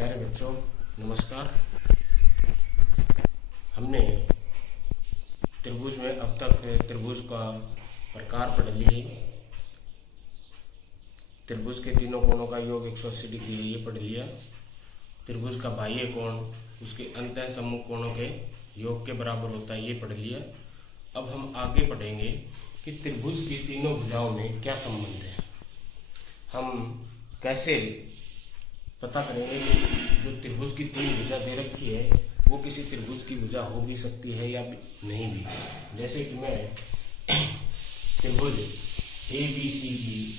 प्यारे बच्चों नमस्कार। हमने त्रिभुज में अब तक त्रिभुज का प्रकार पढ़ लिए। त्रिभुज के तीनों कोणों का योग 180 डिग्री है, ये पढ़ लिया। त्रिभुज का बाह्य कोण उसके अंतः सम्मुख कोणों के योग के बराबर होता है, ये पढ़ लिया। अब हम आगे पढ़ेंगे कि त्रिभुज की तीनों भुजाओं में क्या संबंध है। हम कैसे पता करेंगे कि जो त्रिभुज की तीन भुजा दे रखी है वो किसी त्रिभुज की भुजा हो भी सकती है या नहीं भी। जैसे कि मैं त्रिभुज ABC की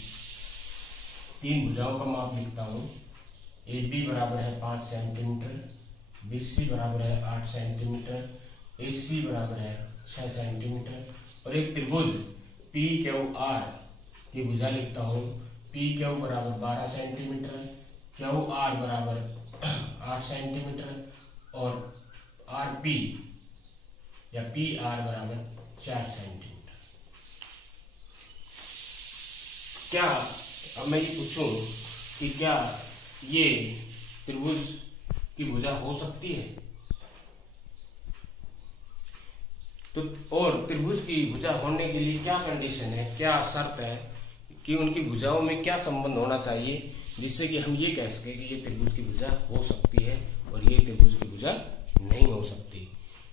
तीन भुजाओं का माप लिखता हूँ। AB बराबर है 5 सेंटीमीटर, BC बराबर है 8 सेंटीमीटर, AC बराबर है 6 सेंटीमीटर और एक त्रिभुज PQR की भुजा लिखता हूँ। PQ बराबर 12 सेंटीमीटर, QR बराबर 8 सेंटीमीटर और RP या PR बराबर 4 सेंटीमीटर। क्या अब मैं ये पूछूं कि क्या ये त्रिभुज की भुजा हो सकती है? तो और त्रिभुज की भुजा होने के लिए क्या कंडीशन है, क्या शर्त है कि उनकी भुजाओं में क्या संबंध होना चाहिए जिससे कि हम ये कह सके कि ये त्रिभुज की भुजा हो सकती है और ये त्रिभुज की भुजा नहीं हो सकती।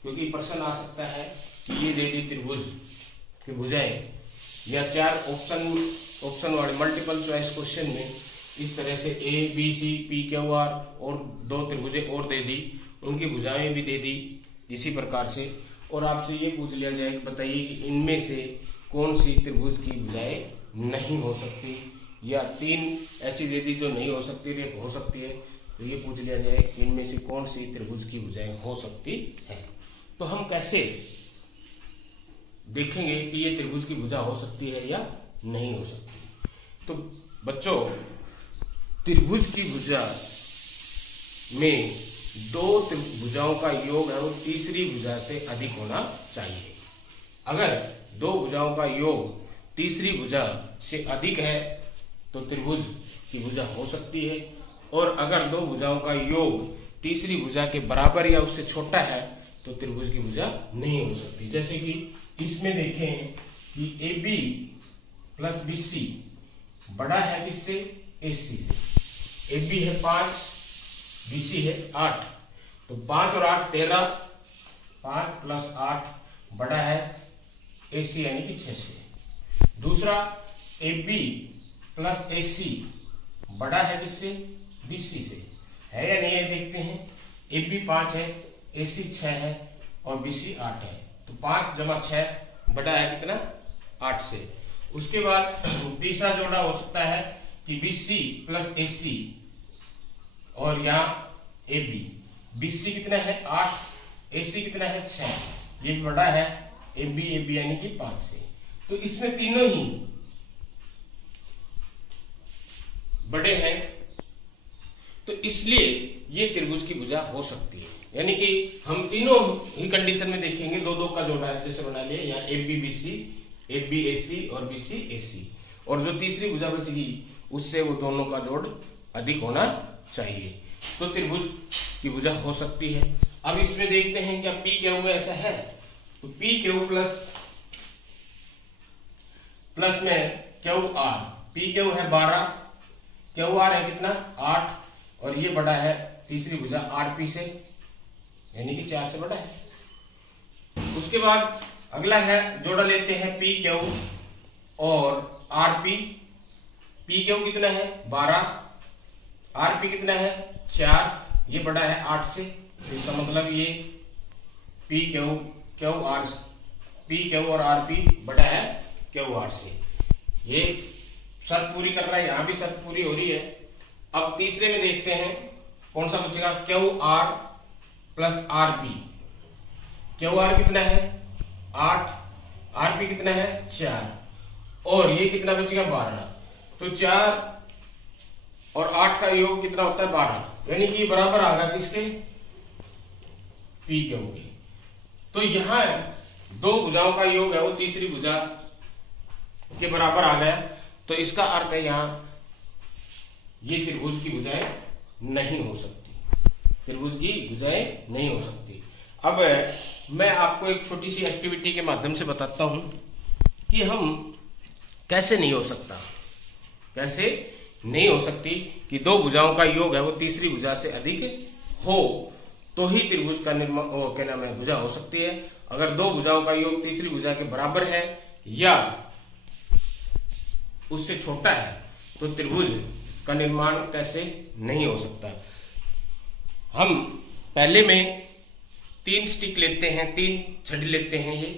क्योंकि प्रश्न आ सकता है कि ये दे दी त्रिभुज की भुजाएं या चार ऑप्शन वाले मल्टीपल चॉइस क्वेश्चन में इस तरह से ABC PQR और दो त्रिभुजें और दे दी, उनकी भुजाएं भी दे दी इसी प्रकार से, और आपसे ये पूछ लिया जाए कि बताइए कि इनमें से कौन सी त्रिभुज की भुजाएं नहीं हो सकती, या तीन ऐसी दे दी जो नहीं हो सकती एक हो सकती है, तो ये पूछ लिया जाए कि इनमें से कौन सी त्रिभुज की भुजाएं हो सकती है। तो हम कैसे देखेंगे कि ये त्रिभुज की भुजा हो सकती है या नहीं हो सकती? तो बच्चों, त्रिभुज की भुजा में दो भुजाओं का योग है वो तीसरी भुजा से अधिक होना चाहिए। अगर दो भुजाओं का योग तीसरी भुजा से अधिक है तो त्रिभुज की भुजा हो सकती है, और अगर दो भुजाओं का योग तीसरी भुजा के बराबर या उससे छोटा है तो त्रिभुज की भुजा नहीं हो सकती। जैसे कि इसमें देखें कि AB प्लस BC बड़ा है किससे? AC से। AB है 5, BC है 8, तो 5 और 8 13, 5 प्लस 8 बड़ा है AC यानी कि 6 से। दूसरा AB प्लस AC बड़ा है किससे? BC से। है या नहीं है देखते हैं। AB 5 है, AC 6 है और BC 8 है, तो 5 जमा 6 बड़ा है कितना? 8 से। उसके बाद तीसरा जोड़ा हो सकता है कि BC प्लस AC और यहाँ AB। BC कितना है? 8, AC कितना है? 6, ये भी बड़ा है AB यानी कि 5 से। तो इसमें तीनों ही बड़े हैं, तो इसलिए ये त्रिभुज की भुजा हो सकती है। यानी कि हम तीनों ही कंडीशन में देखेंगे, दो दो का जोड़ा है जैसे बना लिया, यहाँ AB BC, AB AC और BC AC, और जो तीसरी भुजा बचेगी उससे वो दोनों का जोड़ अधिक होना चाहिए, तो त्रिभुज की भुजा हो सकती है। अब इसमें देखते हैं क्या PQ में ऐसा है, तो PQ प्लस में QR। PQ है 12, QR है कितना? 8, और ये बड़ा है तीसरी भुजा RP से यानी कि 4 से बड़ा है। उसके बाद अगला है जोड़ा लेते हैं PQ और RP। PQ कितना है? 12, RP कितना है? 4, ये बड़ा है 8 से, तो इसका मतलब ये PQ और RP बड़ा है QR से। ये शर्त पूरी कर रहा है, यहां भी शर्त पूरी हो रही है। अब तीसरे में देखते हैं कौन सा बचेगा? QR plus RP। QR कितना है? 8, RP कितना है? 4, और ये कितना बचेगा? 12। तो 4 और 8 का योग कितना होता है? 12, यानी कि बराबर आ गया किसके? PQ के। तो यहां दो भुजाओं का योग है वो तीसरी भुजा के बराबर आ गया, तो इसका अर्थ है यहां ये त्रिभुज की भुजाएं नहीं हो सकती। त्रिभुज की भुजाएं नहीं हो सकती। अब मैं आपको एक छोटी सी एक्टिविटी के माध्यम से बताता हूं कि हम कैसे नहीं हो सकता, कैसे नहीं हो सकती कि दो भुजाओं का योग है वो तीसरी भुजा से अधिक हो तो ही त्रिभुज का निर्माण, क्या नाम है, भुजा हो सकती है। अगर दो भुजाओं का योग तीसरी भुजा के बराबर है या उससे छोटा है तो त्रिभुज का निर्माण कैसे नहीं हो सकता। हम पहले में 3 स्टिक लेते हैं, 3 छड़ी लेते हैं, ये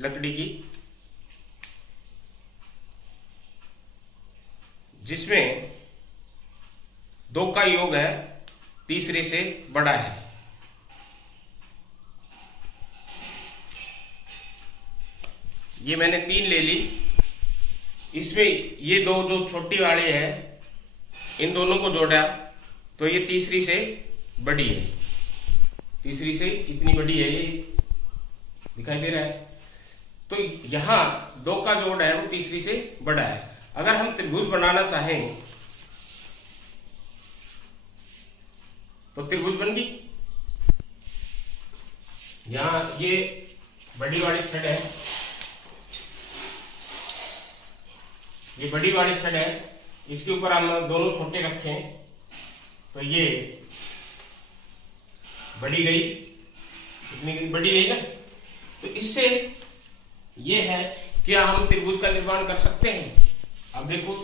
लकड़ी की, जिसमें 2 का योग है तीसरे से बड़ा है। ये मैंने 3 ले ली। इसमें ये 2 जो छोटी वाली है इन दोनों को जोड़ा तो ये तीसरी से बड़ी है, तीसरी से इतनी बड़ी है, ये दिखाई दे रहा है। तो यहां 2 का जोड़ है वो तीसरी से बड़ा है। अगर हम त्रिभुज बनाना चाहें तो त्रिभुज बन गई। यहां ये बड़ी वाली छड़ है, ये बड़ी वाली छड़ है, इसके ऊपर हम दोनों छोटे रखें तो ये बड़ी गई, इतनी बड़ी गई ना। तो इससे ये है क्या हम त्रिभुज का निर्माण कर सकते हैं। अब देखो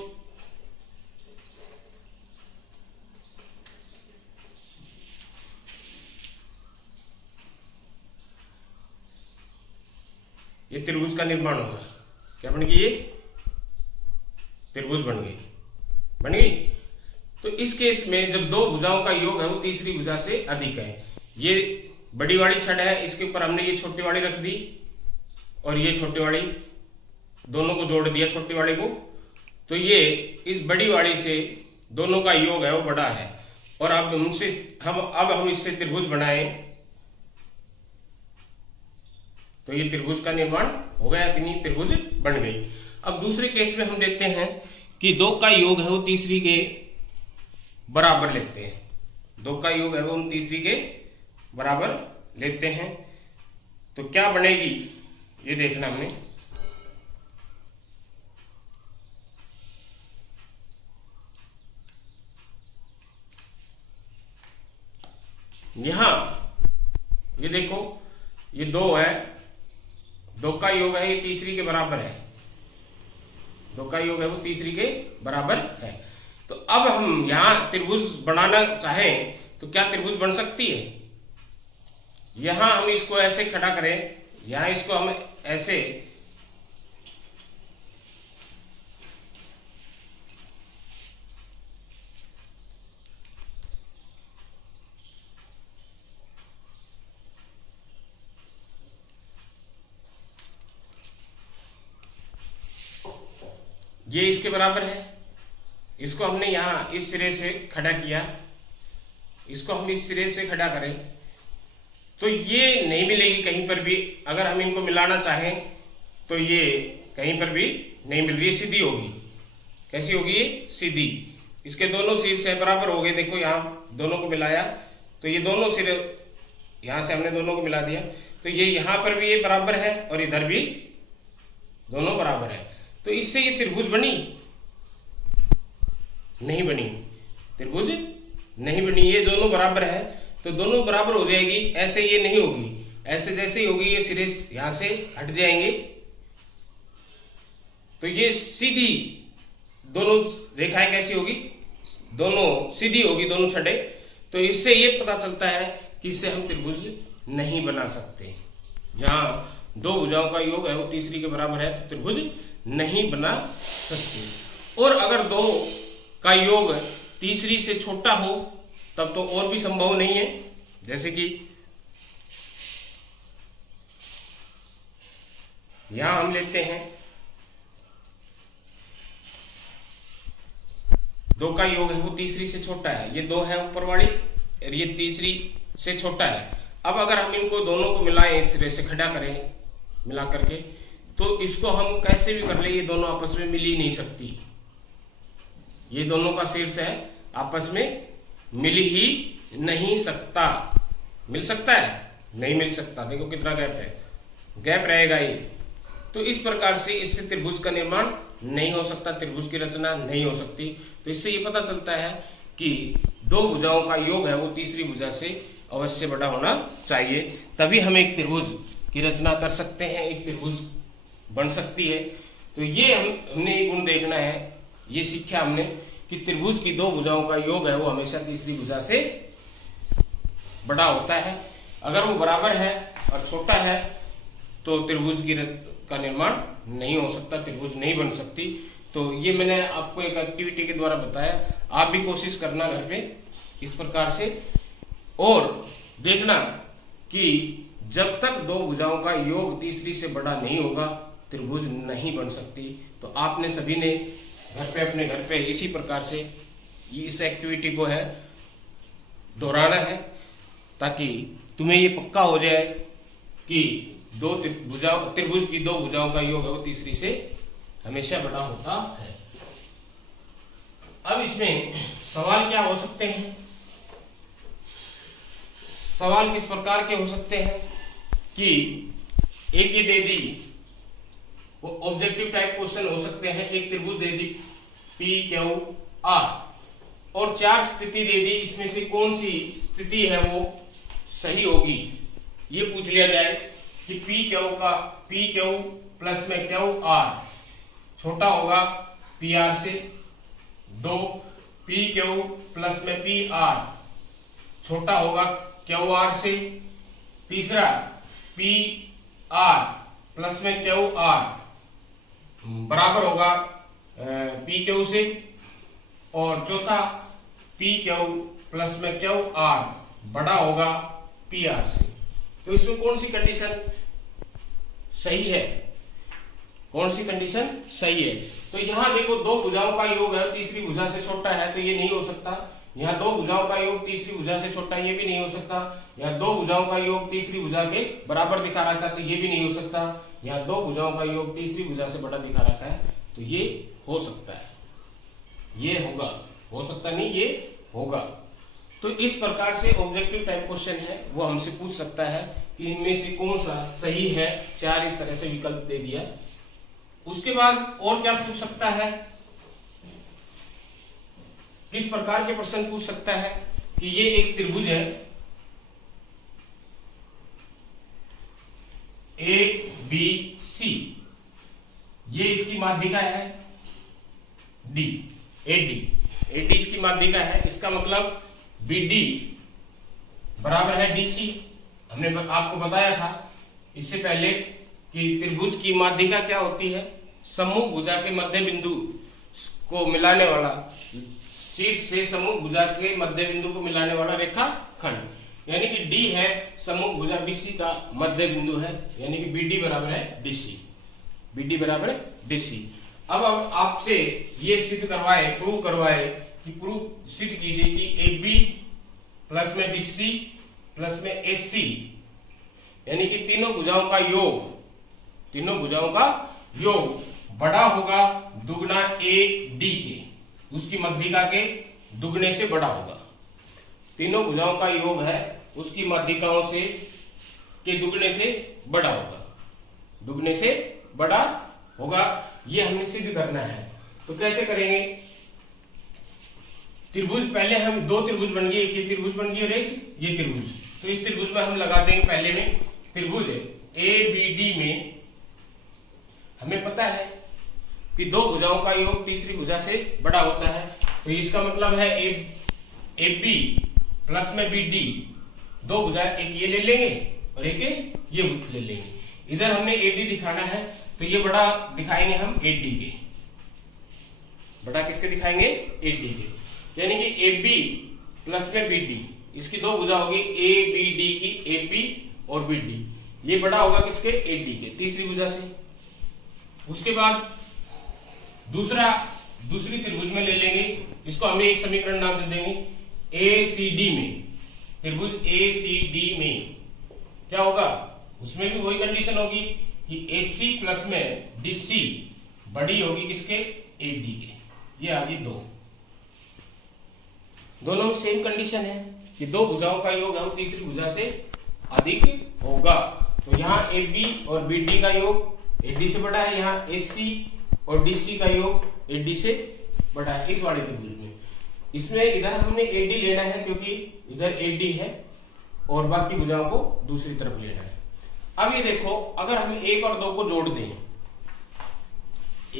ये त्रिभुज का निर्माण होगा, क्या बन गई, ये त्रिभुज बन गई, बन गई। तो इस केस में जब 2 भुजाओं का योग है वो तीसरी भुजा से अधिक है, ये बड़ी वाली छड़ है, इसके ऊपर हमने ये छोटी वाली रख दी और ये छोटी वाली, दोनों को जोड़ दिया छोटी वाली को, तो ये इस बड़ी वाली से दोनों का योग है वो बड़ा है। और अब हम इससे त्रिभुज बनाए तो ये त्रिभुज का निर्माण हो गया कि नहीं, त्रिभुज बन गई। अब दूसरे केस में हम लेते हैं कि 2 का योग है वो तीसरी के बराबर लेते हैं, 2 का योग है वो हम तीसरी के बराबर लेते हैं तो क्या बनेगी ये देखना हमने। यहां ये देखो ये 2 है, 2 का योग है ये तीसरी के बराबर है, 2 का योग है वो तीसरी के बराबर है। तो अब हम यहां त्रिभुज बनाना चाहें तो क्या त्रिभुज बन सकती है। यहां हम इसको ऐसे खड़ा करें, यहां इसको हम ऐसे, ये इसके बराबर है, इसको हमने यहां इस सिरे से खड़ा किया, इसको हम इस सिरे से खड़ा करें तो ये नहीं मिलेगी कहीं पर भी। अगर हम इनको मिलाना चाहें तो ये कहीं पर भी नहीं मिल रही, सीधी होगी। कैसी होगी ये, सीधी। इसके दोनों सिर से बराबर हो गए, देखो यहां दोनों को मिलाया तो ये दोनों सिर, यहां से हमने दोनों को मिला दिया तो ये यहां पर भी ये बराबर है और इधर भी दोनों बराबर है। तो इससे ये त्रिभुज बनी, नहीं बनी, त्रिभुज नहीं बनी। ये दोनों बराबर है तो दोनों बराबर हो जाएगी, ऐसे ये नहीं होगी, ऐसे जैसे ही होगी ये सिरे यहां से हट जाएंगे तो ये सीधी दोनों रेखाएं कैसी होगी, दोनों सीधी होगी, दोनों छड़े। तो इससे ये पता चलता है कि इससे हम त्रिभुज नहीं बना सकते। जहां 2 भुजाओं का योग है वो तीसरी के बराबर है तो त्रिभुज नहीं बना सकते। और अगर 2 का योग तीसरी से छोटा हो तब तो और भी संभव नहीं है। जैसे कि यहां हम लेते हैं 2 का योग है वो तीसरी से छोटा है, ये 2 है ऊपर वाली और ये तीसरी से छोटा है। अब अगर हम इनको दोनों को मिलाएं, इस सिरे से खड़ा करें मिला करके, तो इसको हम कैसे भी कर ले, ये दोनों आपस में मिल ही नहीं सकती। ये दोनों का शीर्ष है आपस में मिल ही नहीं सकता। मिल सकता है? नहीं मिल सकता। देखो कितना गैप है, गैप रहेगा ये। तो इस प्रकार से इससे त्रिभुज का निर्माण नहीं हो सकता, त्रिभुज की रचना नहीं हो सकती। तो इससे ये पता चलता है कि दो भुजाओं का योग है वो तीसरी भुजा से अवश्य बड़ा होना चाहिए, तभी हम एक त्रिभुज की रचना कर सकते हैं, एक त्रिभुज बन सकती है। तो ये हमने ये गुण देखना है, ये सीखा हमने कि त्रिभुज की दो भुजाओं का योग है वो हमेशा तीसरी भुजा से बड़ा होता है। अगर वो बराबर है और छोटा है तो त्रिभुज का निर्माण नहीं हो सकता, त्रिभुज नहीं बन सकती। तो ये मैंने आपको एक एक्टिविटी के द्वारा बताया, आप भी कोशिश करना घर पे इस प्रकार से, और देखना कि जब तक दो भुजाओं का योग तीसरी से बड़ा नहीं होगा त्रिभुज नहीं बन सकती। तो आपने सभी ने घर पे अपने घर पे इसी प्रकार से इस एक्टिविटी को है दोहराना है, ताकि तुम्हें ये पक्का हो जाए कि त्रिभुज की दो भुजाओं का योग है वो तीसरी से हमेशा बड़ा होता है। अब इसमें सवाल क्या हो सकते हैं? सवाल किस प्रकार के हो सकते हैं कि एक ये दे दी, वो ऑब्जेक्टिव टाइप क्वेश्चन हो सकते हैं। एक त्रिभुज दे दी पी क्यू आर और चार स्थिति दे दी, इसमें से कौन सी स्थिति है वो सही होगी ये पूछ लिया जाए कि पी क्यू प्लस में क्यू आर छोटा होगा पी आर से। दो, पी क्यू प्लस में पी आर छोटा होगा क्यू आर से। तीसरा, पी आर प्लस में क्यू आर बराबर होगा पी क्यू से। और चौथा, पी क्यू प्लस में क्यू आर बड़ा होगा पी आर से। तो इसमें कौन सी कंडीशन सही है? कौन सी कंडीशन सही है? तो यहां देखो दो भुजाओं का योग है तीसरी भुजा से छोटा है, तो ये नहीं हो सकता। यहाँ दो भुजाओं का योग तीसरी भुजा से छोटा, ये भी नहीं हो सकता। यहाँ दो भुजाओं का योग तीसरी भुजा के बराबर दिखा रखा है, तो ये भी नहीं हो सकता। यहाँ दो भुजाओं का योग तीसरी भुजा से बड़ा दिखा रखा है, तो ये हो सकता है, ये होगा। हो सकता नहीं, ये होगा। तो इस प्रकार से ऑब्जेक्टिव टाइप क्वेश्चन है वो हमसे पूछ सकता है कि इनमें से कौन सा सही है। चार इस तरह से विकल्प दे दिया। उसके बाद और क्या पूछ सकता है? किस प्रकार के प्रश्न पूछ सकता है कि ये एक त्रिभुज है ए बी सी, ये इसकी माध्यिका है डी, एडी इसकी माध्यिका है। इसका मतलब बीडी बराबर है डीसी। हमने आपको बताया था इससे पहले कि त्रिभुज की माध्यिका क्या होती है? सम्मुख भुजा के मध्य बिंदु को मिलाने वाला, शीर्ष से सम्मुख भुजा के मध्य बिंदु को मिलाने वाला रेखा खंड, यानी कि डी है सम्मुख भुजा बीसी का मध्य बिंदु है, यानी कि बीडी बराबर है डीसी। बीडी बराबर है डीसी। अब आपसे ये सिद्ध करवाए, प्रूव करवाए कि प्रूव सिद्ध कीजिए कि ए बी प्लस में बीसी प्लस में एसी, यानी कि तीनों भुजाओं का योग बड़ा होगा दुगना ए डी के, उसकी मध्यिका के दुगने से बड़ा होगा। तीनों भुजाओं का योग है उसकी मध्यिकाओं से के दुगने से बड़ा होगा, दुगने से बड़ा होगा। ये हमें सिद्ध करना है। तो कैसे करेंगे? त्रिभुज, पहले हम दो त्रिभुज बन गए, एक ये त्रिभुज बन गई और एक ये त्रिभुज। तो इस त्रिभुज में हम लगा देंगे, पहले में त्रिभुज ए बी डी में हमें पता है कि दो भुजाओं का योग तीसरी भुजा से बड़ा होता है। तो इसका मतलब है ए बी प्लस में बी डी, दो भुजा, एक ये ले लेंगे और एक ये ले लेंगे। इधर हमने एडी दिखाना है, तो ये बड़ा दिखाएंगे हम एडी के। बड़ा किसके दिखाएंगे? एडी के, यानी कि ए बी प्लस में बी डी, इसकी दो भुजा होगी ए बी डी की, ए बी और बी डी। ये बड़ा होगा किसके? ए डी के, तीसरी भुजा से। उसके बाद दूसरी त्रिभुज में ले लेंगे, इसको हमें एक समीकरण नाम दे देंगे ए सी डी में। त्रिभुज ए सी डी में क्या होगा? उसमें भी वही कंडीशन होगी कि AC प्लस में DC बड़ी होगी किसके? AD के। ये आ गई दो, दोनों में सेम कंडीशन है। कि दो भुजाओं का योग हम तीसरी भुजा से अधिक होगा। तो यहाँ ए बी और बी डी का योग ए डी से बड़ा है, यहाँ ए सी और डी सी का योग ए डी से बड़ा है इस वाले त्रिभुज में। इसमें इधर हमने ए डी लेना है क्योंकि इधर ए डी है और बाकी भुजाओं को दूसरी तरफ लेना है। अब ये देखो, अगर हम 1 और 2 को जोड़ दें,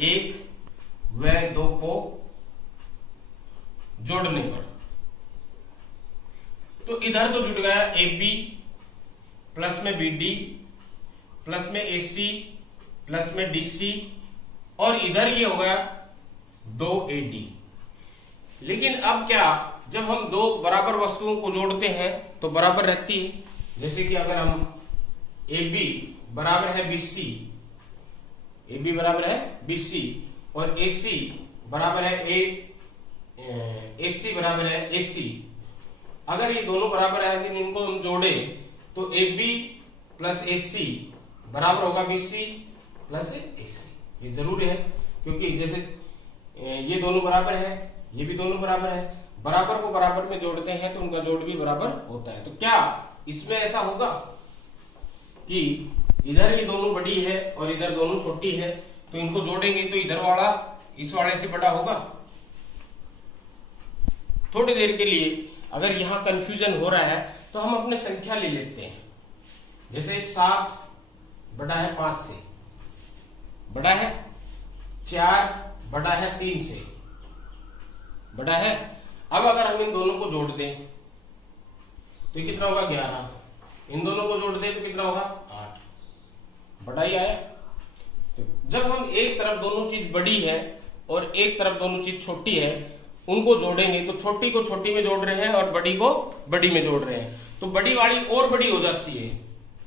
1 व 2 को जोड़ने पर तो इधर तो जुड़ गया ए बी प्लस में बी डी प्लस में ए सी प्लस में डी सी और इधर ये हो गया 2 ए डी। लेकिन अब क्या, जब हम दो बराबर वस्तुओं को जोड़ते हैं तो बराबर रहती है। जैसे कि अगर हम ए बी बराबर है बी सी, ए बी बराबर है बी सी और ए सी बराबर है ए सी बराबर है ए सी, अगर ये दोनों बराबर है लेकिन इनको हम जोड़े तो ए बी प्लस ए सी बराबर होगा बी सी प्लस ए सी। ये जरूरी है क्योंकि जैसे ये दोनों बराबर है, ये भी दोनों बराबर है, बराबर को बराबर में जोड़ते हैं तो उनका जोड़ भी बराबर होता है। तो क्या इसमें ऐसा होगा कि इधर ये दोनों बड़ी है और इधर दोनों छोटी है, तो इनको जोड़ेंगे तो इधर वाला इस वाले से बड़ा होगा। थोड़ी देर के लिए अगर यहां कंफ्यूजन हो रहा है तो हम अपने संख्या ले लेते हैं। जैसे 7 बड़ा है 5 से, बड़ा है 4 बड़ा है 3 से, बड़ा है। अब अगर हम इन दोनों को जोड़ दें तो कितना होगा 11, इन दोनों को जोड़ दें तो कितना होगा 8, बड़ा ही आया। तो जब हम एक तरफ दोनों चीज बड़ी है और एक तरफ दोनों चीज छोटी है, उनको जोड़ेंगे तो छोटी को छोटी में जोड़ रहे हैं और बड़ी को बड़ी में जोड़ रहे हैं, तो बड़ी वाली और बड़ी हो जाती है,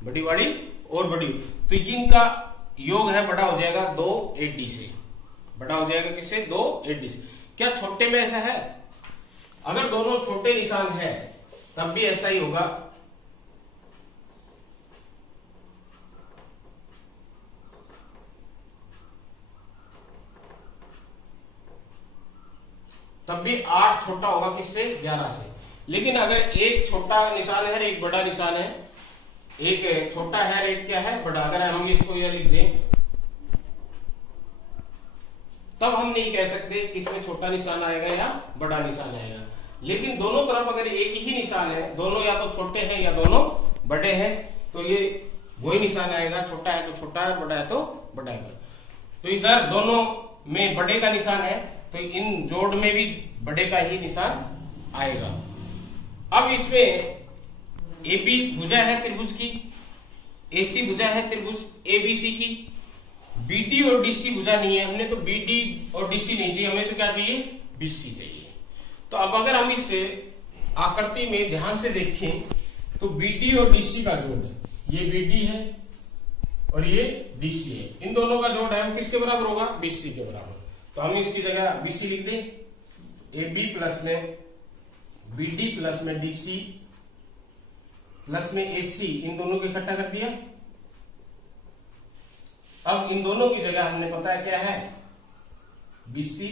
बड़ी वाली और बड़ी, तो इनका योग है बड़ा हो जाएगा 2 AD से, बड़ा हो जाएगा किससे 2 AD से। क्या छोटे में ऐसा है? अगर दोनों छोटे निशान है तब भी ऐसा ही होगा। तब भी 8 छोटा होगा किससे 11 से। लेकिन अगर एक छोटा निशान है और एक बड़ा निशान है, एक छोटा है और एक क्या है बड़ा, अगर हम इसको यह लिख दें तब हम नहीं कह सकते किसमें छोटा निशान आएगा या बड़ा निशान आएगा। लेकिन दोनों तरफ अगर एक ही निशान है, दोनों या तो छोटे हैं या दोनों बड़े हैं, तो ये वही निशान आएगा, छोटा है तो छोटा है, बड़ा है तो बड़ा है। तो इधर दोनों में बड़े का निशान है तो इन जोड़ में भी बड़े का ही निशान आएगा। अब इसमें ए बी भुजा है त्रिभुज की, ए सी भुजा है त्रिभुज ए बी सी की, बी डी और डी सी भुजा नहीं है, हमने तो बी डी और डी सी नहीं चाहिए, हमें तो क्या चाहिए बी सी चाहिए। तो अब अगर हम इस आकृति में ध्यान से देखें तो बी डी और डी सी का जोड़, ये बी डी है और ये डी सी है, इन दोनों का जोड़ है किसके बराबर होगा बी सी के बराबर। तो हम इसकी जगह बी सी लिख दें, ए बी प्लस में बी डी प्लस में डी सी प्लस में ए सी, इन दोनों को इकट्ठा कर दिया। अब इन दोनों की जगह हमने पता है क्या है बी सी,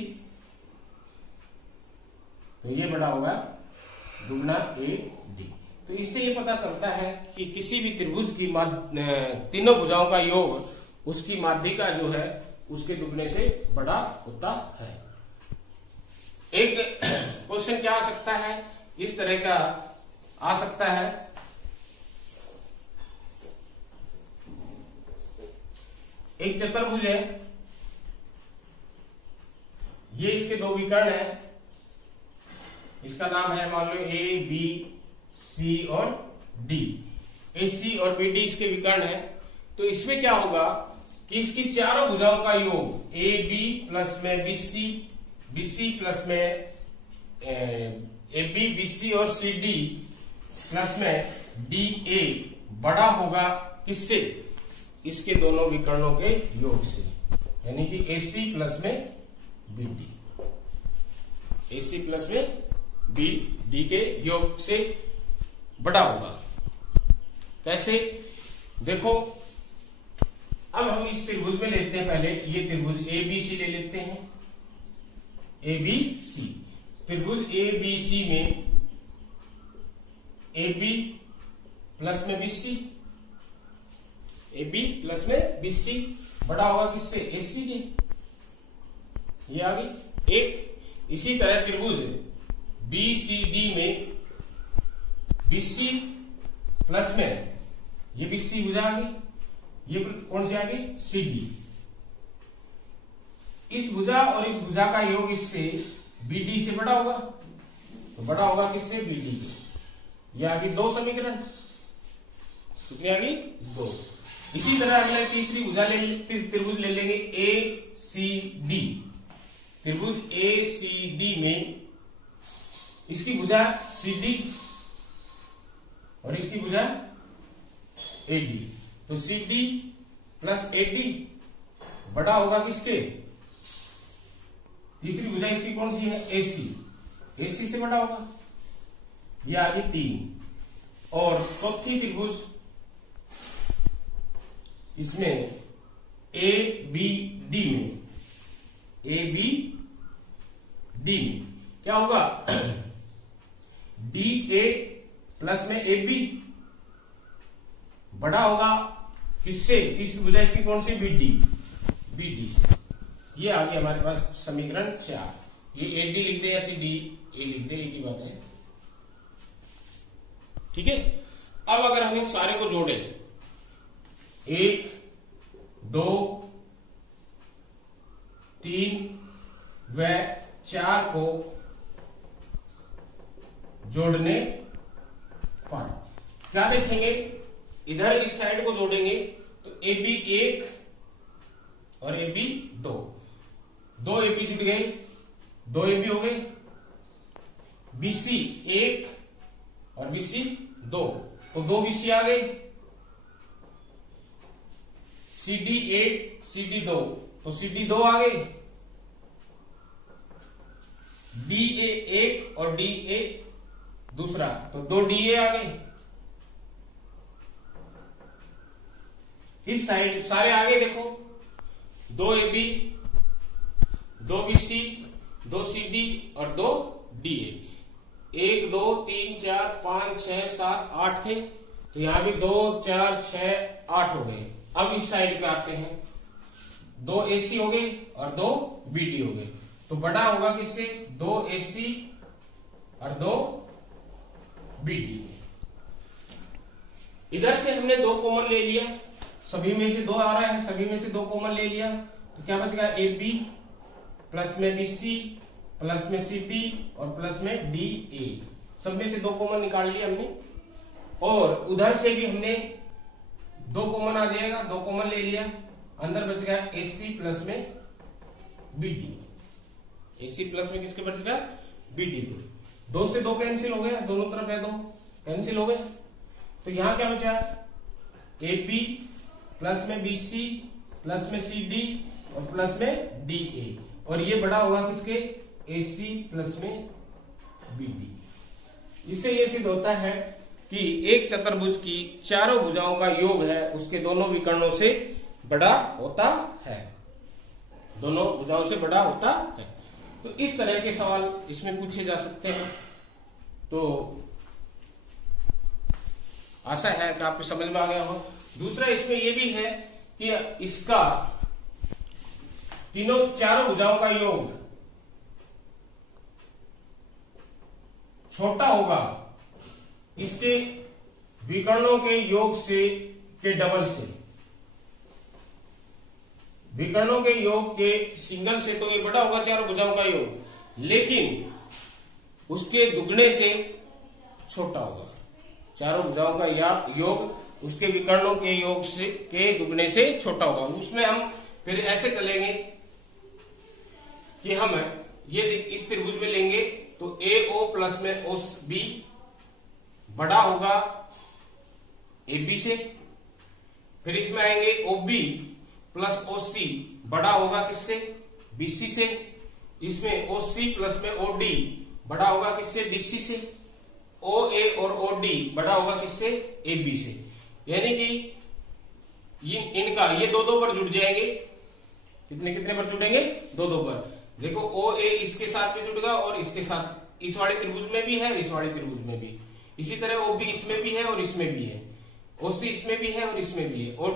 तो ये बड़ा होगा दुगना ए डी। तो इससे ये पता चलता है कि किसी भी त्रिभुज की तीनों भुजाओं का योग उसकी माध्यिका जो है उसके दुगने से बड़ा होता है। एक क्वेश्चन क्या आ सकता है, इस तरह का आ सकता है, एक चतुर्भुज है, ये इसके दो विकर्ण है, इसका नाम है मान लो ए बी सी और डी, ए सी और बी डी इसके विकर्ण है। तो इसमें क्या होगा कि इसकी चारों भुजाओं का योग ए बी प्लस में बी सी प्लस में ए बी बी सी और सी डी प्लस में डी ए बड़ा होगा किससे, इसके दोनों विकर्णों के योग से, यानी कि ए सी प्लस में बी डी, ए सी प्लस में बी डी के योग से बड़ा होगा। कैसे देखो, अब हम इस त्रिभुज में लेते हैं, पहले ये त्रिभुज ए बी सी ले लेते हैं, ए बी सी त्रिभुज ए बी सी में ए बी प्लस में BC, AB प्लस में BC बड़ा होगा किससे, ACD। ये आ गई एक। इसी तरह त्रिभुज BCD में BC प्लस में ये BC भुजा आ गई, ये कौन सी आ गई, CD। इस भुजा और इस भुजा का योग इससे BD से बड़ा होगा, तो बड़ा होगा किससे, BD। ये आ गई 2 समीकरण। कितनी आ गई, 2। इसी तरह अगला तीसरी भुजा त्रिभुज ले लेंगे ACD। त्रिभुज ACD में इसकी भुजा CD और इसकी भुजा AD, तो CD प्लस AD बड़ा होगा किसके, तीसरी भुजा इसकी कौन सी है, AC से बड़ा होगा। ये आ गई 3। और चौथी त्रिभुज इसमें ABD में क्या होगा, DA प्लस में AB बड़ा होगा किससे, तीसरी भुजा इसकी कौन सी, BD से। ये आ गया हमारे पास समीकरण 4। ये AD लिख दे या CD A लिख दे, एक ही बात है, ठीक है। अब अगर हम इन सारे को जोड़े, 1 2 3 व 4 को जोड़ने पर क्या देखेंगे, इधर इस साइड को जोड़ेंगे तो AB 1 और AB 2, 2 AB जुड़ गए, 2 AB हो गए। BC 1 और BC 2, तो 2 BC आ गए। CD 1 CD 2, तो CD 2 आ गए। DA 1 और DA दूसरा, तो 2 DA आ गए। इस साइड सारे आगे देखो, 2 AB 2 BC 2 CD और 2 DA। 1 2 3 4 5 6 7 8 थे, तो यहां भी 2 4 6 8 हो गए। अब इस साइड पे आते हैं, 2 AC हो गए और 2 BD हो गए, तो बड़ा होगा किससे, 2 AC और 2 BD। इधर से हमने 2 कॉमन ले लिया, सभी में से 2 आ रहा है, सभी में से 2 कॉमन ले लिया, तो क्या बचेगा, AB प्लस में BC प्लस में CD और प्लस में DA। सब में से 2 कॉमन निकाल लिया हमने। और उधर से भी हमने 2 कॉमन आ जाएगा, 2 कॉमन ले लिया, अंदर बच गया AC प्लस में BD। AC प्लस में किसके बच गया, BD। 2 से 2 कैंसिल हो गया, दोनों तरफ है 2 कैंसिल हो गए, तो यहां क्या बचा, AB प्लस में BC प्लस में CD और प्लस में DA, और ये बड़ा होगा किसके, AC प्लस में BD। इससे ये सिद्ध होता है कि एक चतुर्भुज की चारों भुजाओं का योग है उसके दोनों विकर्णों से बड़ा होता है, दोनों भुजाओं से बड़ा होता है। तो इस तरह के सवाल इसमें पूछे जा सकते हैं। तो आशा है कि आपको समझ में आ गया हो। दूसरा इसमें यह भी है कि इसका चारों भुजाओं का योग छोटा होगा इसके विकर्णों के योग से के डबल से, विकर्णों के योग के सिंगल से तो ये बड़ा होगा चारों भुजाओं का योग, लेकिन उसके दुगने से छोटा होगा। चारों भुजाओं का योग उसके विकर्णों के योग से के दुगने से छोटा होगा। उसमें हम फिर ऐसे चलेंगे कि हम ये इस त्रिभुज में लेंगे तो AO प्लस में OB बड़ा होगा AB से, फिर इसमें आएंगे OB प्लस OC बड़ा होगा किससे, BC से, इसमें OC प्लस में OD बड़ा होगा किससे, BC से, OA और OD बड़ा होगा किससे, AB से। यानी कि इनका ये 2-2 पर जुड़ जाएंगे। कितने कितने पर जुड़ेंगे, 2-2 पर। देखो OA इसके साथ भी जुड़ेगा और इसके साथ, इस वाले त्रिभुज में भी है, इस वाले त्रिभुज में भी। इसी तरह OB इसमें भी है और इसमें भी है, OC इसमें भी है और इसमें भी है, और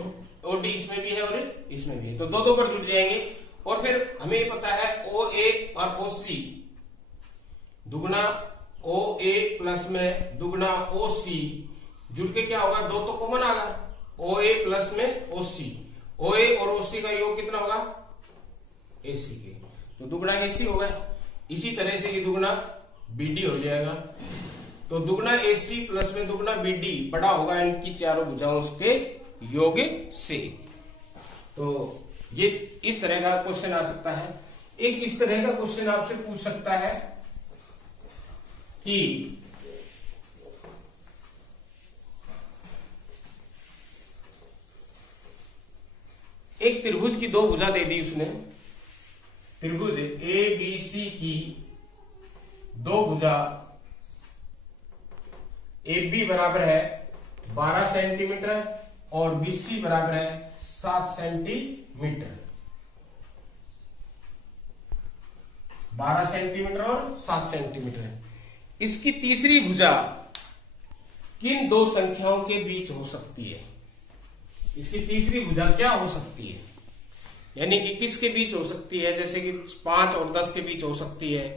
OD इसमें भी है और इसमें भी है, तो दो पर जुड़ जाएंगे। और फिर हमें ये पता है OA और OC दुगना OA प्लस में दुगना OC जुड़ के क्या होगा, दो तो कॉमन आगा, OA प्लस में OC, OA और OC का योग कितना होगा, AC के, तो दुगना AC होगा। इसी तरह से ये दुगना BD हो जाएगा, तो दुगना AC प्लस में दुगना BD बड़ा होगा इनकी चारों भुजाओं के योग से। तो ये इस तरह का क्वेश्चन आ सकता है। एक इस तरह का क्वेश्चन आपसे पूछ सकता है कि एक त्रिभुज की दो भुजा दे दी उसने, त्रिभुज ABC की दो भुजा AB बराबर है 12 सेंटीमीटर और BC बराबर है 7 सेंटीमीटर, 12 सेंटीमीटर और 7 सेंटीमीटर। इसकी तीसरी भुजा किन दो संख्याओं के बीच हो सकती है, इसकी तीसरी भुजा क्या हो सकती है, यानी कि किसके बीच हो सकती है, जैसे कि 5 और 10 के बीच हो सकती है,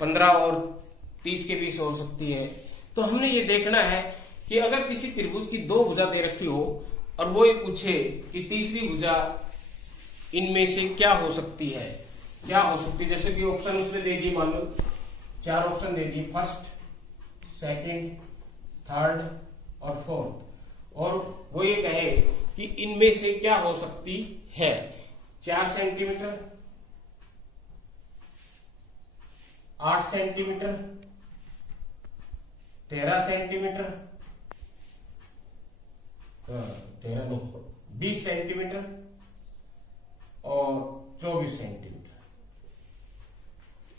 15 और 30 के बीच हो सकती है। तो हमने ये देखना है कि अगर किसी त्रिभुज की दो भुजा दे रखी हो और वो ये पूछे कि तीसरी भुजा इनमें से क्या हो सकती है, क्या हो सकती है, जैसे कि ऑप्शन उसने दे दिए, मान लो 4 ऑप्शन दे दिए, फर्स्ट, सेकंड, थर्ड और फोर्थ, और वो ये कहे कि इनमें से क्या हो सकती है, 4 सेंटीमीटर, 8 सेंटीमीटर, 13 सेंटीमीटर, 20 सेंटीमीटर और 24 सेंटीमीटर।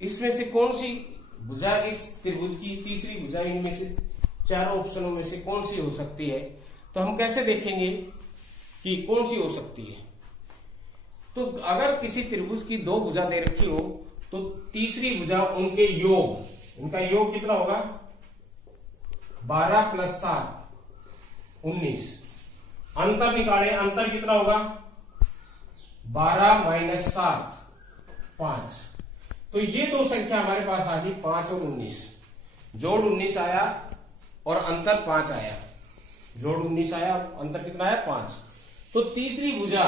इसमें से कौन सी भुजा इस त्रिभुज की तीसरी भुजा इनमें से चारों ऑप्शनों में से कौन सी हो सकती है। तो हम कैसे देखेंगे कि कौन सी हो सकती है। तो अगर किसी त्रिभुज की दो भुजा दे रखी हो तो तीसरी भुजा उनके योग, उनका योग कितना होगा, 12 प्लस 7 19, अंतर निकाले, अंतर कितना होगा, 12 माइनस 7 5। तो ये दो संख्या हमारे पास आ गई 5 और 19, जोड़ 19 आया और अंतर 5 आया, जोड़ 19 आया, अंतर कितना आया 5। तो तीसरी भुजा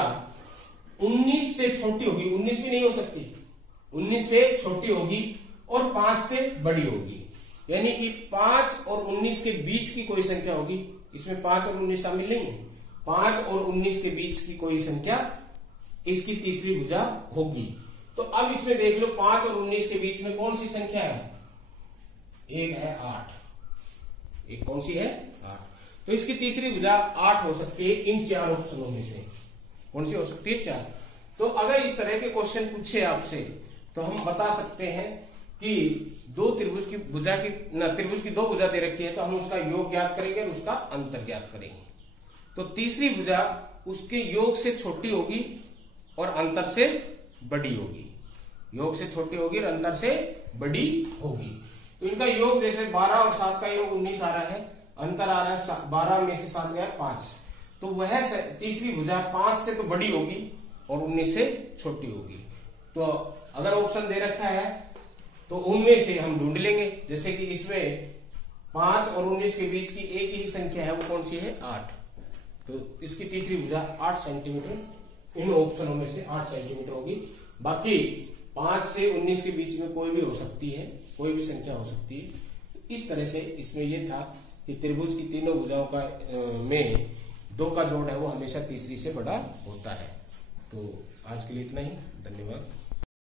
19 से छोटी होगी, 19 भी नहीं हो सकती, 19 से छोटी होगी और 5 से बड़ी होगी, यानी कि 5 और 19 के बीच की कोई संख्या होगी। इसमें 5 और 19 शामिल नहीं है, 5 और 19 के बीच की कोई संख्या इसकी तीसरी भुजा होगी। तो अब इसमें देख लो 5 और 19 के बीच में कौन सी संख्या है, एक है 8, एक कौन सी है 8। तो इसकी तीसरी भुजा 8 हो सकती है इन चार ऑप्शनों में से, कौन सी हो सकती है, 4। तो अगर इस तरह के क्वेश्चन पूछे आपसे तो हम बता सकते हैं कि दो त्रिभुज की भुजा की त्रिभुज की दो भुजा दे रखी है तो हम उसका योग ज्ञात करेंगे और उसका अंतर ज्ञात करेंगे। तो तीसरी भुजा उसके योग से छोटी होगी और अंतर से बड़ी होगी, योग से छोटी होगी और अंतर से बड़ी होगी। तो इनका योग जैसे 12 और 7 का योग 19 आ रहा है, अंतर आ रहा है 12 में से 7 गया 5, तो वह तीसरी भुजा 5 से तो बड़ी होगी और 19 से छोटी होगी। तो अगर ऑप्शन दे रखा है तो उनमें से हम ढूंढ लेंगे, जैसे कि इसमें 5 और 19 के बीच की एक ही संख्या है, वो कौन सी है 8। तो इसकी तीसरी भुजा 8 सेंटीमीटर, इन ऑप्शनों में से 8 सेंटीमीटर होगी। बाकी 5 से 19 के बीच में कोई भी हो सकती है, कोई भी संख्या हो सकती है। तो इस तरह से इसमें यह था कि त्रिभुज की तीनों भुजाओं का में 2 का जोड़ है वो हमेशा तीसरी से बड़ा होता है। तो आज के लिए इतना ही, धन्यवाद।